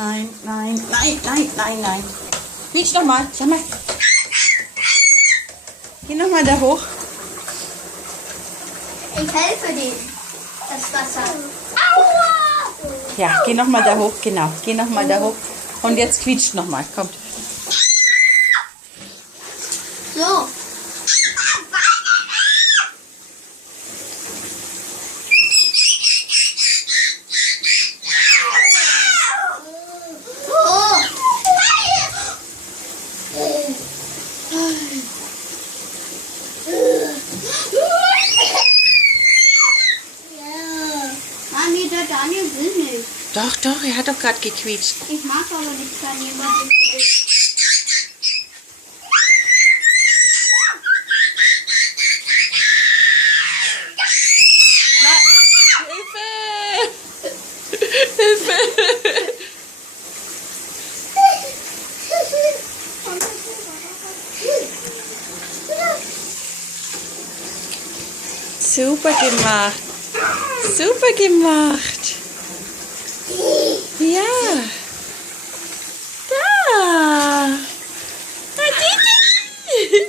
Nein, nein, nein, nein, nein, nein. Quietsch nochmal. Sag mal. Geh nochmal da hoch. Ich helfe dir. Das Wasser. Aua! Ja, geh nochmal da hoch. Genau. Geh nochmal da hoch. Und jetzt quietscht nochmal. Kommt. So. Mami, der Daniel will nicht. Doch, doch, er hat doch gerade gequietscht. Ich mag aber nicht, wenn jemand nicht will. Hilfe! Hilfe! Super gemacht. Super gemacht. Ja. Da. Na, Didi.